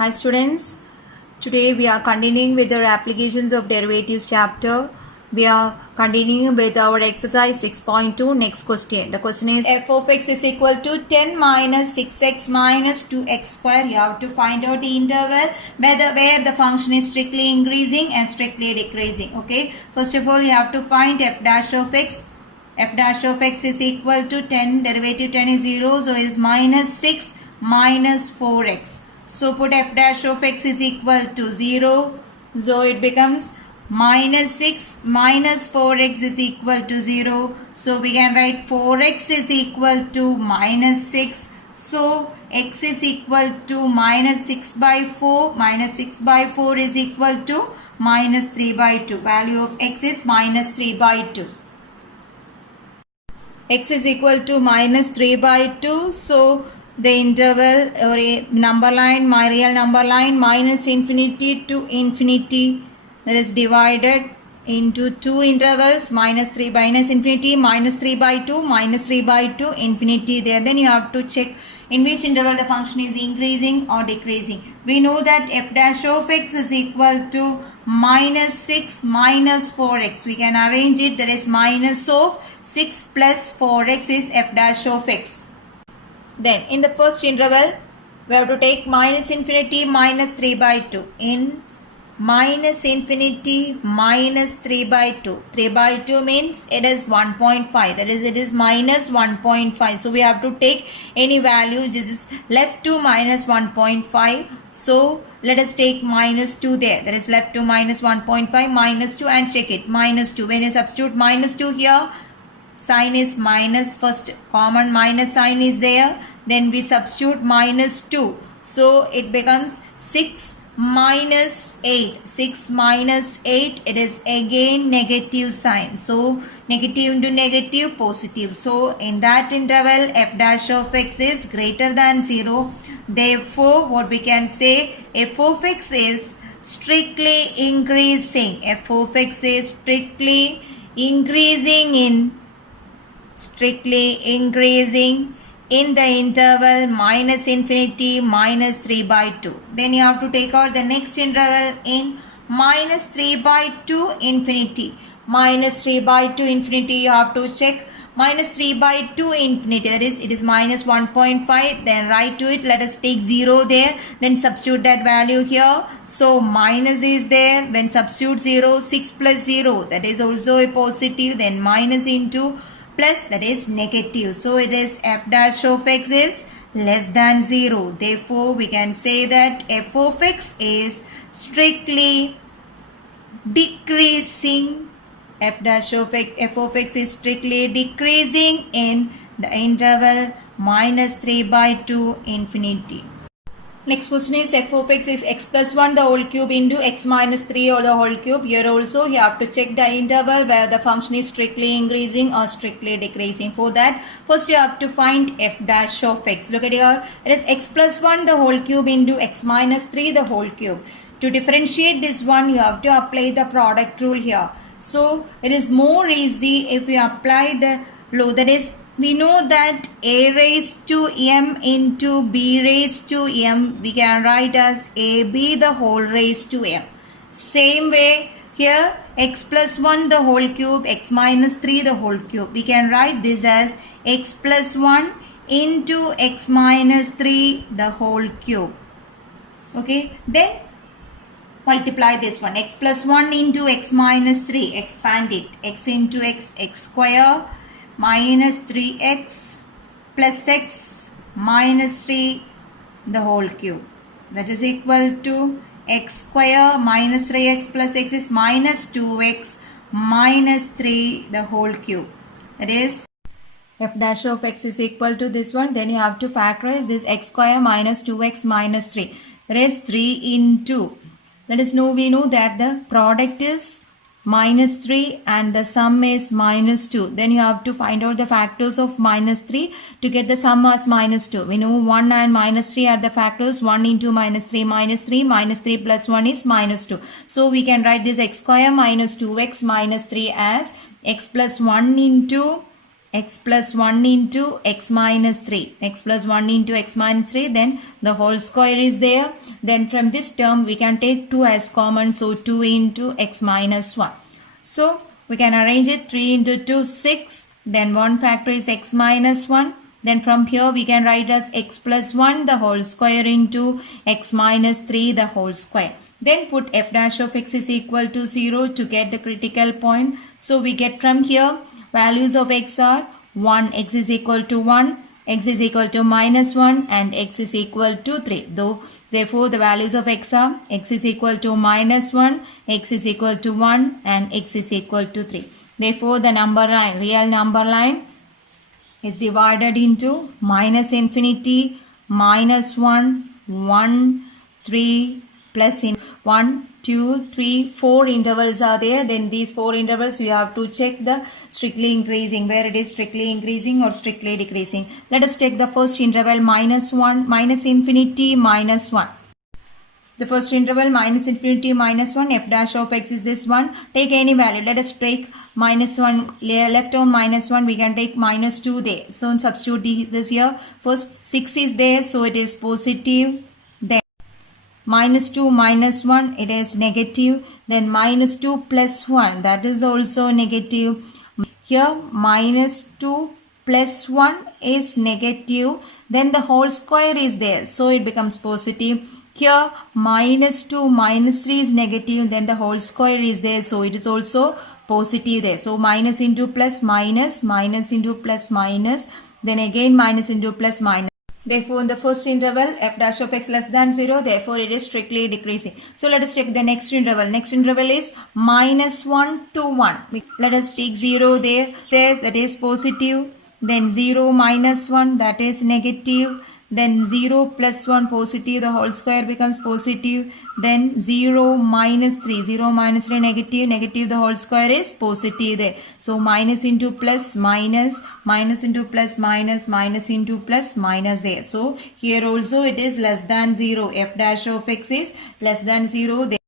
Hi students, today we are continuing with our applications of derivatives chapter. We are continuing with our exercise 6.2. Next question. The question is f of x is equal to 10 minus 6x minus 2x square. You have to find out the interval where the function is strictly increasing and strictly decreasing. Okay. First of all, you have to find f dash of x. F dash of x is equal to 10. Derivative 10 is 0. So it is minus 6 minus 4x. So put f dash of x is equal to 0. So it becomes minus 6 minus 4x is equal to 0. So we can write 4x is equal to minus 6. So x is equal to minus 6 by 4. Minus 6 by 4 is equal to minus 3 by 2. Value of x is minus 3 by 2. X is equal to minus 3 by 2. So the interval or a number line, my real number line, minus infinity to infinity, that is divided into two intervals, minus infinity, minus 3 by 2, minus 3 by 2, infinity there. Then you have to check in which interval the function is increasing or decreasing. We know that f dash of x is equal to minus 6 minus 4x. We can arrange it, that is minus of 6 plus 4x is f dash of x. Then in the first interval, we have to take minus infinity minus 3 by 2. In minus infinity minus 3 by 2. 3 by 2 means it is 1.5. That is, it is minus 1.5. So we have to take any value. This is left to minus 1.5. So let us take minus 2 there. That is left to minus 1.5 minus 2 and check it. Minus 2. When you substitute minus 2 here, sign is minus, first common minus sign is there, then we substitute minus 2, so it becomes 6 minus 8. 6 minus 8, it is again negative sign, so negative into negative, positive. So in that interval f dash of x is greater than 0. Therefore what we can say, f of x is strictly increasing. F of x is strictly increasing in the interval minus infinity minus 3 by 2. Then you have to take out the next interval in minus 3 by 2 infinity. Minus 3 by 2 infinity, you have to check minus 3 by 2 infinity, that is, it is minus 1.5. Then write to it, let us take 0 there, then substitute that value here. So minus is there, when substitute 0, 6 plus 0, that is also a positive, then minus into plus, that is negative. So it is f dash of x is less than 0. Therefore we can say that f of x is strictly decreasing. F of x is strictly decreasing in the interval minus 3 by 2 infinity. Next question is f of x is x plus 1 the whole cube into x minus 3 or the whole cube. Here also you have to check the interval where the function is strictly increasing or strictly decreasing. For that, first you have to find f dash of x. Look at here, it is x plus 1 the whole cube into x minus 3 the whole cube. To differentiate this one, you have to apply the product rule here. So it is more easy if we apply the law, that is, we know that a raised to m into b raised to m, we can write as ab the whole raised to m. Same way here, x plus 1 the whole cube, x minus 3 the whole cube, we can write this as x plus 1 into x minus 3 the whole cube. Okay, then multiply this one, x plus 1 into x minus 3, expand it, x into x, x square minus 3x plus x minus 3 the whole cube, that is equal to x square minus 3x plus x is minus 2x minus 3 the whole cube, that is f dash of x is equal to this one. Then you have to factorize this x square minus 2x minus 3, that is 3 into, let us know, we know that the product is minus 3 and the sum is minus 2. Then you have to find out the factors of minus 3 to get the sum as minus 2. We know 1 and minus 3 are the factors. 1 into minus 3 minus 3 plus 1 is minus 2. So we can write this x square minus 2x minus 3 as x plus 1 into x plus 1 into x minus 3. X plus 1 into x minus 3, then the whole square is there. Then from this term we can take 2 as common, so 2 into x minus 1. So we can arrange it 3 into 2, 6. Then 1 factor is x minus 1. Then from here we can write as x plus 1 the whole square into x minus 3 the whole square. Then put f dash of x is equal to 0 to get the critical point. So we get from here values of x are 1, x is equal to 1, x is equal to minus 1 and x is equal to 3. Therefore the values of x are x is equal to minus 1, x is equal to 1 and x is equal to 3. Therefore the number line, real number line is divided into minus infinity, minus 1, 1, 3, plus in 1, 2, 3, 4 intervals are there. Then these 4 intervals you have to check the strictly increasing, where it is strictly increasing or strictly decreasing. Let us take the first interval minus 1, minus infinity, minus 1. The first interval minus infinity, minus 1, f dash of x is this one. Take any value. Let us take minus 1, left on minus 1 we can take minus 2 there. So substitute this here. First 6 is there, so it is positive. Then minus 2 minus 1, it is negative. Then minus 2 plus 1, that is also negative. Here minus 2 plus 1 is negative. Then the whole square is there, so it becomes positive. Here minus 2 minus 3 is negative, then the whole square is there, so it is also positive there. So minus into plus minus, minus into plus minus, then again minus into plus minus. Therefore in the first interval f dash of x less than 0, therefore it is strictly decreasing. So let us take the next interval. Next interval is minus 1 to 1. Let us take 0 there, that is positive. Then 0 minus 1, that is negative. Then 0 plus 1 positive, the whole square becomes positive. Then 0 minus 3, 0 minus 3 negative, negative the whole square is positive there. So minus into plus minus, minus into plus minus, minus into plus minus there. So here also it is less than 0, f dash of x is less than 0 there.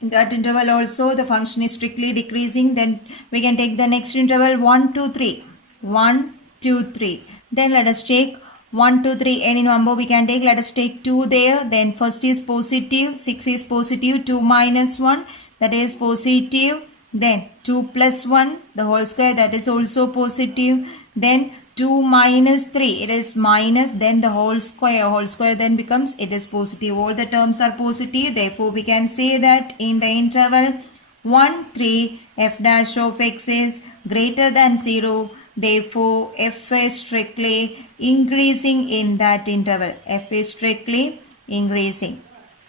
In that interval also the function is strictly decreasing. Then we can take the next interval 1, 2, 3. 1, 2, 3. Then let us take 1, 2, 3, any number we can take. Let us take 2 there. Then first is positive, 6 is positive, 2 minus 1, that is positive. Then 2 plus 1, the whole square, that is also positive. Then 2 minus 3, it is minus, then the whole square then becomes, it is positive. All the terms are positive. Therefore we can say that in the interval 1, 3, f dash of x is greater than 0. Therefore, f is strictly increasing in that interval. F is strictly increasing.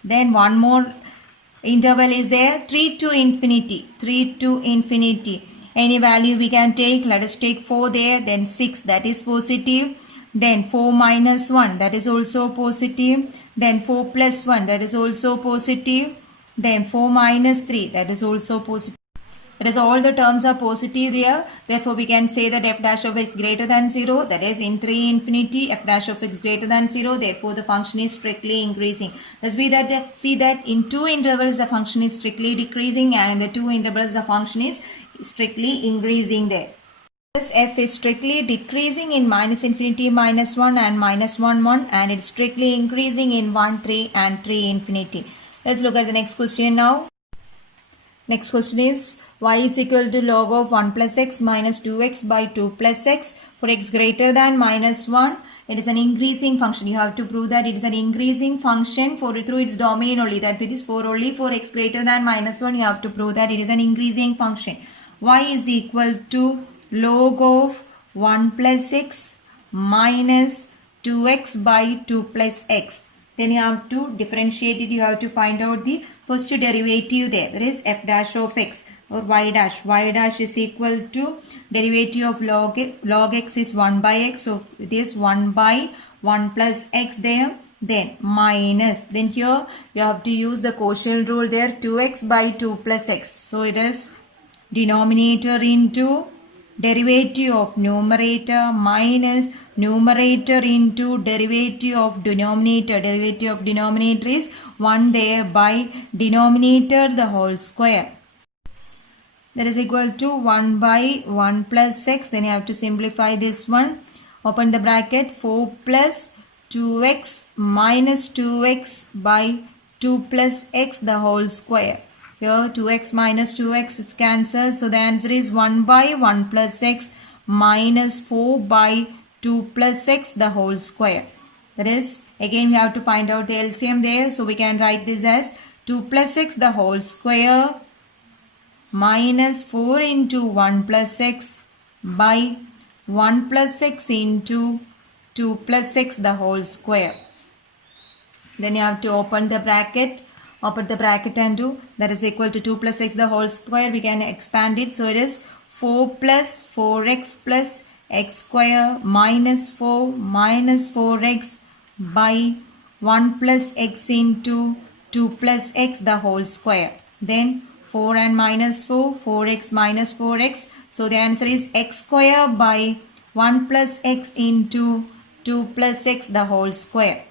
Then one more interval is there, 3 to infinity. 3 to infinity. Any value we can take. Let us take 4 there. Then 6, that is positive. Then 4 minus 1, that is also positive. Then 4 plus 1, that is also positive. Then 4 minus 3, that is also positive. That is, all the terms are positive there. Therefore, we can say that f dash of x greater than 0. That is, in 3 infinity, f dash of x greater than 0. Therefore, the function is strictly increasing. Let's see that in 2 intervals, the function is strictly decreasing, and in the 2 intervals, the function is strictly increasing there. This f is strictly decreasing in minus infinity, minus 1 and minus 1, 1, and it's strictly increasing in 1, 3 and 3 infinity. Let's look at the next question now. Next question is y is equal to log of 1 plus x minus 2x by 2 plus x. For x greater than minus 1, it is an increasing function. You have to prove that it is an increasing function through its domain only. That it is only for x greater than minus 1, you have to prove that it is an increasing function. Y is equal to log of 1 plus x minus 2x by 2 plus x. Then you have to differentiate it. You have to find out the first derivative there. That is f dash of x or y dash. Y dash is equal to derivative of log x is 1 by x. So it is 1 by 1 plus x there. Then minus. Then here you have to use the quotient rule there. 2x by 2 plus x. So it is denominator into derivative of numerator minus numerator into derivative of denominator. Derivative of denominator is 1 there by denominator the whole square. that is equal to 1 by 1 plus x. Then you have to simplify this one. Open the bracket. 4 plus 2x minus 2x by 2 plus x the whole square. Here 2x minus 2x is cancelled. So the answer is 1 by 1 plus x minus 4 by 2 plus x the whole square. That is, again we have to find out the LCM there. So we can write this as 2 plus x the whole square minus 4 into 1 plus x by 1 plus x into 2 plus x the whole square. Then you have to open the bracket. Open the bracket and do, that is equal to 2 plus x the whole square. We can expand it. So it is 4 plus 4x plus x square minus 4 minus 4x by 1 plus x into 2 plus x the whole square. Then 4 and minus 4, 4x minus 4x. So the answer is x square by 1 plus x into 2 plus x the whole square.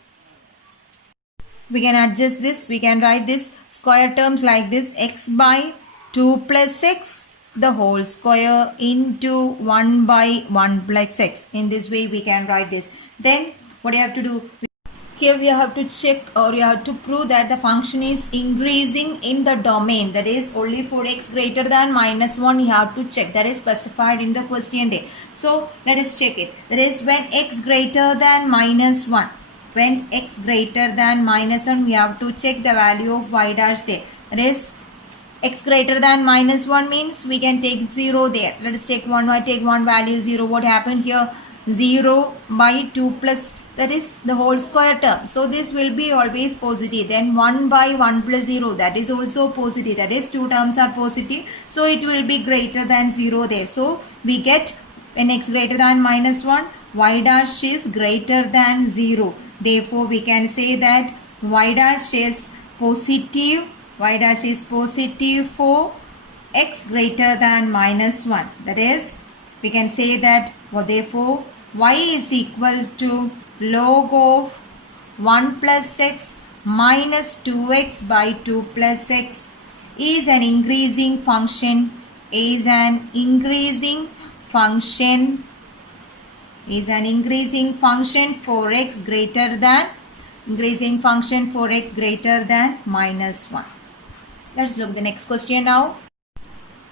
We can adjust this. We can write this square terms like this. X by 2 plus x the whole square into 1 by 1 plus x. In this way we can write this. Then what you have to do? Here we have to check, or you have to prove that the function is increasing in the domain. That is, only for x greater than minus 1 you have to check. That is specified in the question there. So let us check it. That is, when x greater than minus 1. When x greater than minus 1, we have to check the value of y dash there. That is, x greater than minus 1 means we can take 0 there. Let us take one value 0. What happened here? 0 by 2 plus, that is the whole square term. So this will be always positive. Then 1 by 1 plus 0, that is also positive. That is, two terms are positive. So it will be greater than 0 there. So we get, when x greater than minus 1, y dash is greater than 0. Therefore, we can say that y dash is positive. Y dash is positive for x greater than minus 1. That is, we can say that, well, therefore, y is equal to log of 1 plus x minus 2x by 2 plus x is an increasing function. Is an increasing function for x greater than minus 1. Let's look at the next question now.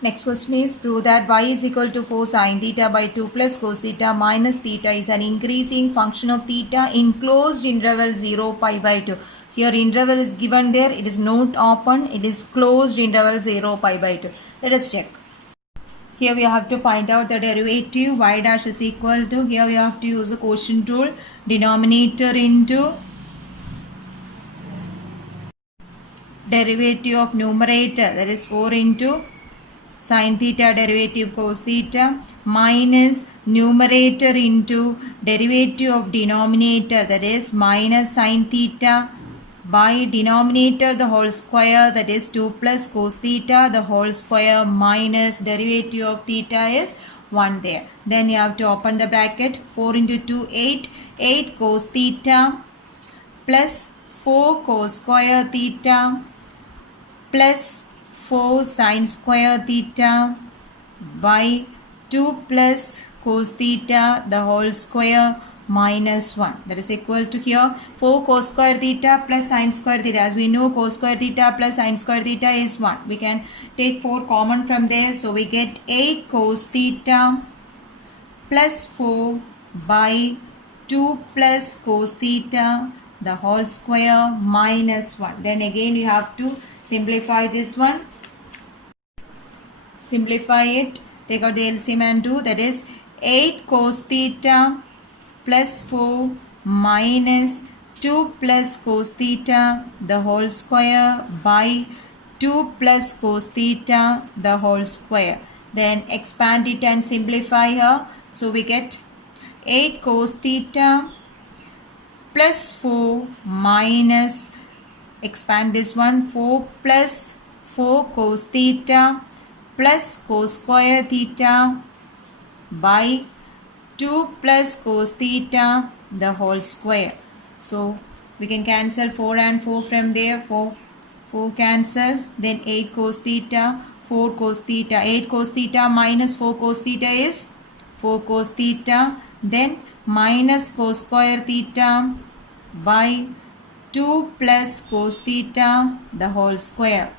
Next question is, prove that y is equal to 4 sin theta by 2 plus cos theta minus theta is an increasing function of theta in closed interval 0 pi by 2. Here interval is given there. It is not open. It is closed interval 0 pi by 2. Let us check. Here we have to find out the derivative. Y dash is equal to, here we have to use the quotient rule, denominator into derivative of numerator, that is 4 into sin theta derivative cos theta minus numerator into derivative of denominator, that is minus sin theta by denominator the whole square, that is 2 plus cos theta the whole square minus derivative of theta is 1 there. Then you have to open the bracket. 4 into 2, 8. 8 cos theta plus 4 cos square theta plus 4 sin square theta by 2 plus cos theta the whole square minus 1. That is equal to, here 4 cos square theta plus sin square theta. As we know, cos square theta plus sin square theta is 1. We can take 4 common from there. So we get 8 cos theta plus 4 by 2 plus cos theta the whole square minus 1. Then again you have to simplify this one. Simplify it. Take out the LCM and do. That is 8 cos theta plus 4 minus 2 plus cos theta the whole square by 2 plus cos theta the whole square. Then expand it and simplify here. So we get 8 cos theta plus 4 minus, expand this one, 4 plus 4 cos theta plus cos square theta by 2 plus cos theta the whole square. So we can cancel 4 and 4 from there. 4 cancel. Then 8 cos theta, 4 cos theta. 8 cos theta minus 4 cos theta is 4 cos theta. Then minus cos square theta by 2 plus cos theta the whole square.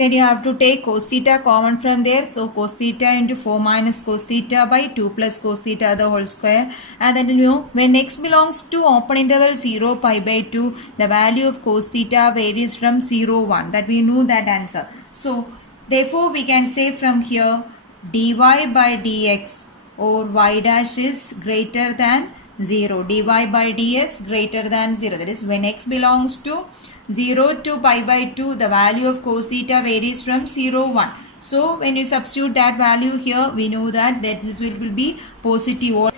Then you have to take cos theta common from there. So cos theta into 4 minus cos theta by 2 plus cos theta the whole square. And then you know when x belongs to open interval 0 pi by 2, the value of cos theta varies from 0 1. That we know that answer. So therefore we can say from here dy by dx or y dash is greater than 0. dy by dx greater than 0. That is when x belongs to 0 to pi by 2, the value of cos theta varies from 0 1. So when you substitute that value here, we know that this will be positive, or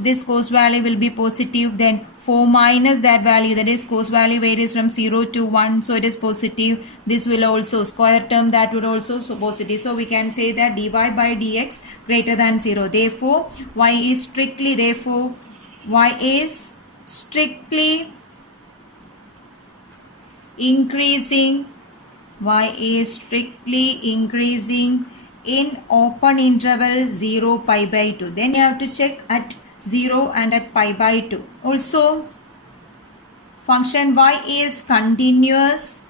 this cos value will be positive. Then 4 minus that value, that is cos value varies from 0 to 1, so it is positive. This will also square term, that would also so positive. So we can say that dy by dx greater than 0. Therefore y is strictly increasing in open interval 0 pi by 2. Then you have to check at 0 and at pi by 2. Also function y is continuous.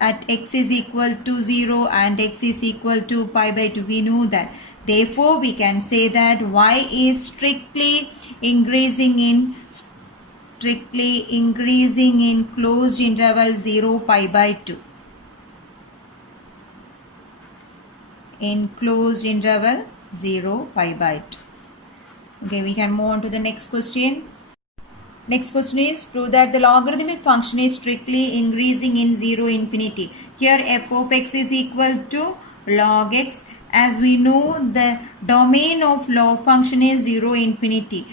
At x is equal to 0 and x is equal to pi by 2. We know that. Therefore we can say that y is strictly increasing in closed interval 0 pi by 2. In closed interval 0 pi by 2. Okay, we can move on to the next question. Next question is prove that the logarithmic function is strictly increasing in 0 infinity. Here f of x is equal to log x. As we know, the domain of log function is 0 infinity.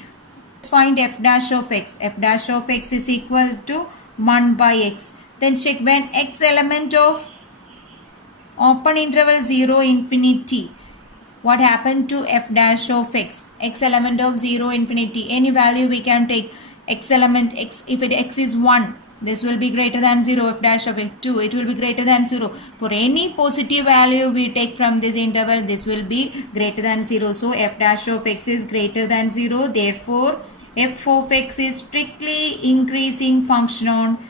Find f dash of x. F dash of x is equal to 1 by x. Then check when x element of open interval 0 infinity. What happened to f dash of x? X element of 0 infinity. Any value we can take. X element x, if x is 1, this will be greater than 0. F dash of x 2, it will be greater than 0. For any positive value we take from this interval, this will be greater than 0. So f dash of x is greater than 0. Therefore f of x is strictly increasing function on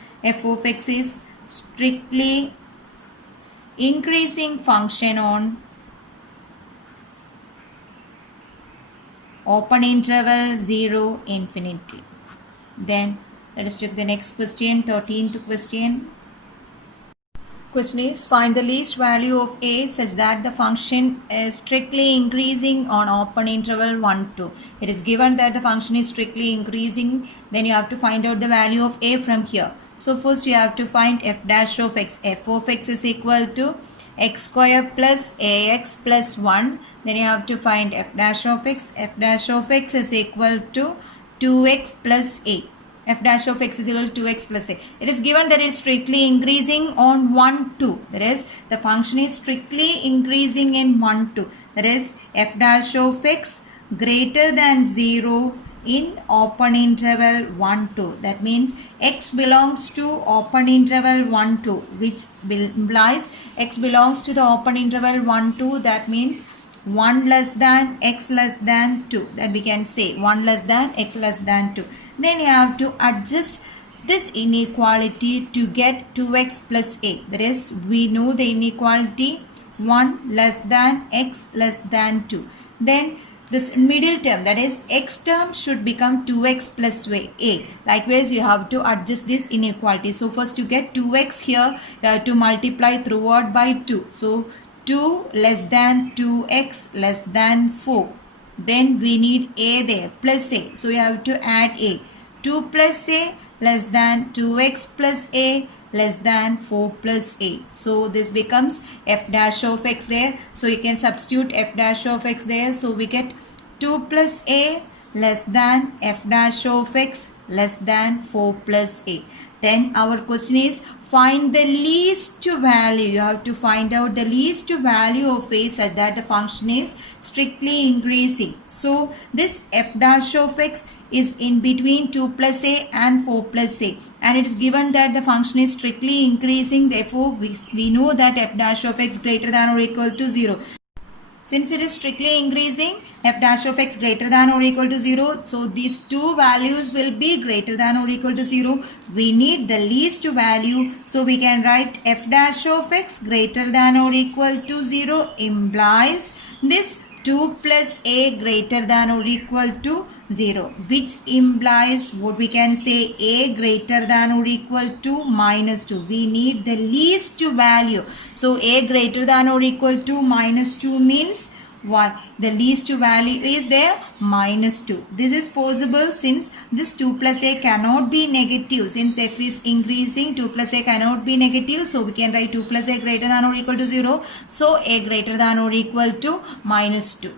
open interval 0 infinity. Then let us check the next question, 13th question. Question is find the least value of a such that the function is strictly increasing on open interval 1 2. It is given that the function is strictly increasing. Then you have to find out the value of a from here. So first you have to find f dash of x. F of x is equal to x square plus ax plus 1. Then you have to find f dash of x. F dash of x is equal to 2x plus a. F dash of x is equal to 2x plus a. It is given that it is strictly increasing on 1 2. That is, the function is strictly increasing in 1 2. That is, f dash of x greater than 0 in open interval 1 2. That means x belongs to open interval 1 2, which implies x belongs to the open interval 1 2. That means 1 less than x less than 2. That we can say 1 less than x less than 2. Then you have to adjust this inequality to get 2x plus a. That is, we know the inequality 1 less than x less than 2. Then this middle term, that is x term, should become 2x plus a. Likewise, you have to adjust this inequality. So first to get 2x here, you have to multiply throughout by 2. So 2 less than 2x less than 4. Then we need a there plus a. So you have to add a. 2 plus a less than 2x plus a less than 4 plus a. So this becomes f dash of x there. So you can substitute f dash of x there. So we get 2 plus a less than f dash of x less than 4 plus a. Then our question is find the least value. You have to find out the least value of a such that the function is strictly increasing. So this f dash of x is in between 2 plus a and 4 plus a. and it is given that the function is strictly increasing, therefore we know that f dash of x greater than or equal to 0. Since it is strictly increasing, f dash of x greater than or equal to 0. So these two values will be greater than or equal to 0. We need the least value. So we can write f dash of x greater than or equal to 0 implies this 2 plus a greater than or equal to 0, which implies what we can say, a greater than or equal to minus 2. We need the least value. So a greater than or equal to minus 2 means what? The least value is there, minus 2. This is possible since this 2 plus a cannot be negative. Since f is increasing, 2 plus a cannot be negative. So we can write 2 plus a greater than or equal to 0. So a greater than or equal to minus 2.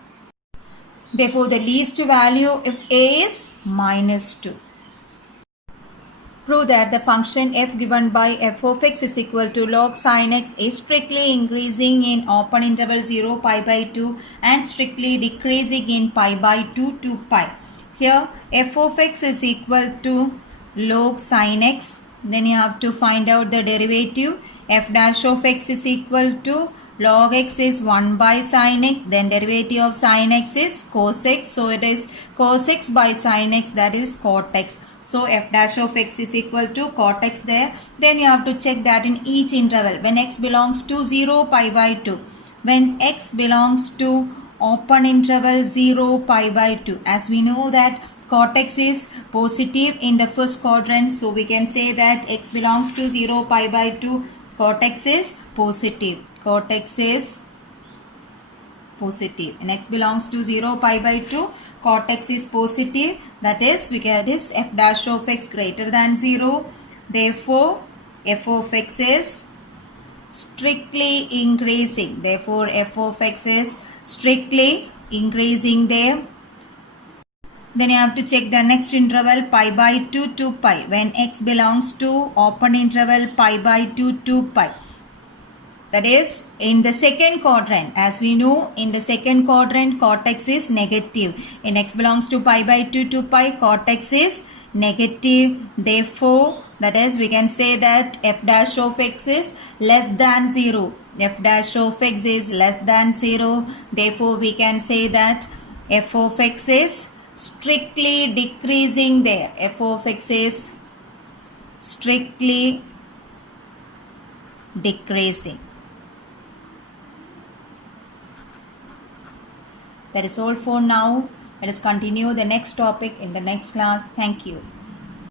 Therefore, the least value of a is minus 2. Prove that the function f given by f of x is equal to log sin x is strictly increasing in open interval 0 pi by 2 and strictly decreasing in pi by 2 to pi. Here f of x is equal to log sin x. Then you have to find out the derivative. F dash of x is equal to log x is 1 by sin x. Then derivative of sin x is cos x. So it is cos x by sin x, that is cot x. So f dash of x is equal to cot x there. Then you have to check that in each interval. When x belongs to 0 pi by 2. When x belongs to open interval 0 pi by 2. As we know that cot x is positive in the first quadrant. So we can say that x belongs to 0 pi by 2. Cot x is positive. Cot x is positive. And x belongs to 0 pi by 2. Cot x is positive, that is we get this f dash of x greater than 0. Therefore f of x is strictly increasing. Therefore f of x is strictly increasing there. Then you have to check the next interval pi by 2 to pi. When x belongs to open interval pi by 2 to pi. That is in the second quadrant. As we know, in the second quadrant cot x is negative. In x belongs to pi by 2 to pi, cot x is negative. Therefore, that is we can say that f dash of x is less than 0. F dash of x is less than 0. Therefore, we can say that f of x is strictly decreasing there. F of x is strictly decreasing. That is all for now. Let us continue the next topic in the next class. Thank you.